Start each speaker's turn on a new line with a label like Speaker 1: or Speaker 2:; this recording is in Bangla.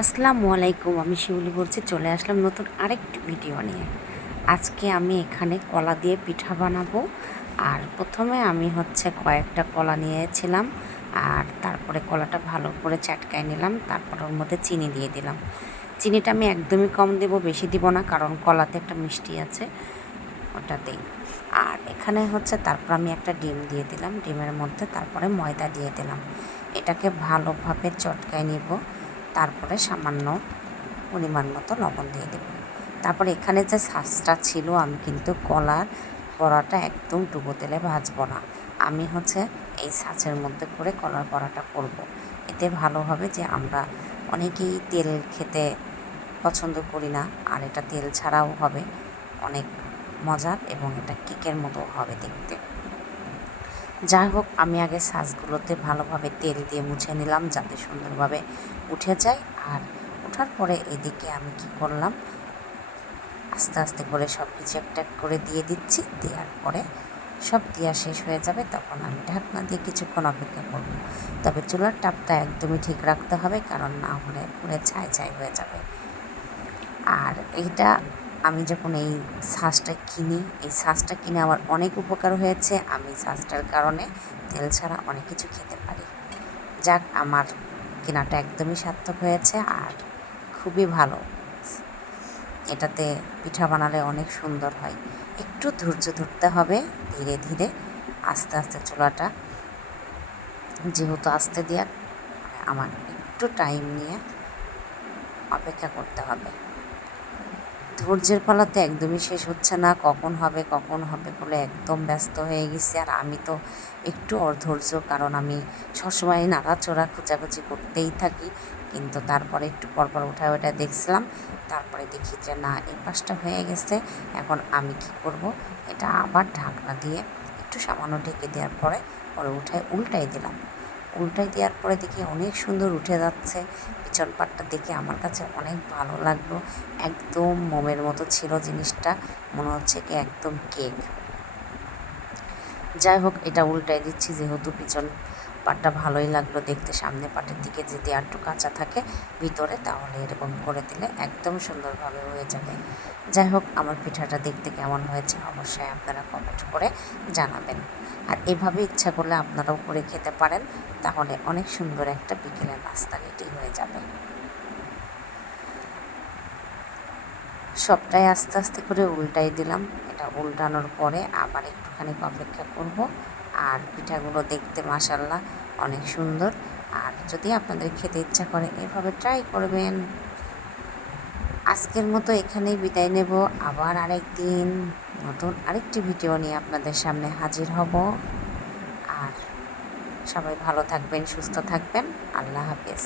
Speaker 1: আসসালামু আলাইকুম, আমি শিউলি বলছি, চলে আসলাম নতুন আরেকটি ভিডিও নিয়ে। আজকে আমি এখানে কলা দিয়ে পিঠা বানাবো। আর প্রথমে আমি হচ্ছে কয়েকটা কলা নিয়েছিলাম, আর তারপরে কলাটা ভালো করে চাটকায় নিলাম, তারপর ওর মধ্যে চিনি দিয়ে দিলাম। চিনিটা আমি একদমই কম দেব, বেশি দিব না, কারণ কলাতে একটা মিষ্টি আছে, ওটাতেই। আর এখানে হচ্ছে তারপর আমি একটা ডিম দিয়ে দিলাম, ডিমের মধ্যে তারপরে ময়দা দিয়ে দিলাম। এটাকে ভালোভাবে চটকায় নিব। তারপরে সামান্য পরিমাণ মতো লবণ দিয়ে দেব। তারপরে এখানে যে শাঁসটা ছিল, আমি কিন্তু কলার বড়াটা একদম ডুবো তেলে ভাজবো না। আমি হচ্ছে এই ছাঁচের মধ্যে করে কলার বড়াটা করব। এতে ভালো হবে যে আমরা অনেকেই তেল খেতে পছন্দ করি না, আর এটা তেল ছাড়াও হবে। অনেক মজার এবং এটা কেকের মতো হবে দেখতে। যাই হোক, আমি আগে সাজগুলোতে ভালোভাবে তেল দিয়ে মুছে নিলাম যাতে সুন্দরভাবে উঠে যায়। আর ওঠার পরে এদিকে আমি কি করলাম, আস্তে আস্তে করে সব কিছু একটা করে দিয়ে দিচ্ছি। দেওয়ার পরে সব দেওয়া শেষ হয়ে যাবে, তখন আমি ঢাকনা দিয়ে কিছুক্ষণ অপেক্ষা করব। তবে চুলার টাপটা একদমই ঠিক রাখতে হবে, কারণ না হলে পুরো ছাই ছাই হয়ে যাবে। আর এইটা আমি যখন এই শ্বাসটা কিনি, এই শ্বাসটা কিনে আমার অনেক উপকার হয়েছে। আমি শ্বাসটার কারণে তেল ছাড়া অনেক কিছু খেতে পারি। যাক, আমার কেনাটা একদমই সার্থক হয়েছে আর খুবই ভালো। এটাতে পিঠা বানালে অনেক সুন্দর হয়। একটু ধৈর্য ধরতে হবে, ধীরে ধীরে আস্তে আস্তে চুলাটা। যেহেতু আস্তে দেওয়ার, আমার একটু টাইম নিয়ে অপেক্ষা করতে হবে। ধৈর্যের পালা তো একদমই শেষ হচ্ছে না, কখন হবে কখন হবে বলে একদম ব্যস্ত হয়ে গেছি। আর আমি তো একটু অধৈর্য, কারণ আমি সবসময় নাড়াচড়া খোঁচাখুচি করতেই থাকি। কিন্তু তারপরে একটু পরপর উঠা ওটা দেখছিলাম, তারপরে দেখি যে না, এই পাশটা হয়ে গেছে, এখন আমি কি করব? এটা আবার ঢাকনা দিয়ে একটু সামান্য ঢেকে দেওয়ার পরে পরে উঠায় উল্টাই দিলাম। উল্টাই দেওয়ার পরে দেখি অনেক সুন্দর উঠে যাচ্ছে। পিছন পাটটা দেখে আমার কাছে অনেক ভালো লাগল। একদম মোমের মতো ছিল জিনিসটা। মনে হচ্ছে কি একদম কেক। যাই হোক, এটা উল্টাই দিচ্ছি যেহেতু পিছন পাটটা ভালোই লাগল দেখতে। সামনে পাটের দিকে যদি একটু কাঁচা থাকে ভিতরে, তাহলে এরকম করে দিলে একদম সুন্দরভাবে হয়ে যাবে। যাই হোক, আমার পিঠাটা দেখতে কেমন হয়েছে অবশ্যই আপনারা কমেন্ট করে জানাবেন। আর এভাবে ইচ্ছা করলে আপনারাও করে খেতে পারেন, তাহলে অনেক সুন্দর একটা বিকেলের নাস্তা রেডি হয়ে যাবে। সবটাই আস্তে আস্তে করে উল্টাই দিলাম। এটা উল্টানোর পরে আবার একটুখানি অপেক্ষা করব। আর পিঠাগুলো দেখতে মাসাল্লাহ অনেক সুন্দর। আর যদি আপনাদের খেতে ইচ্ছা করে এভাবে ট্রাই করবেন। আজকের মতো এখানেই বিদায় নেব। আবার আরেক দিন নতুন আরেকটি ভিডিও নিয়ে আপনাদের সামনে হাজির হব। আর সবাই ভালো থাকবেন, সুস্থ থাকবেন। আল্লাহ হাফেজ।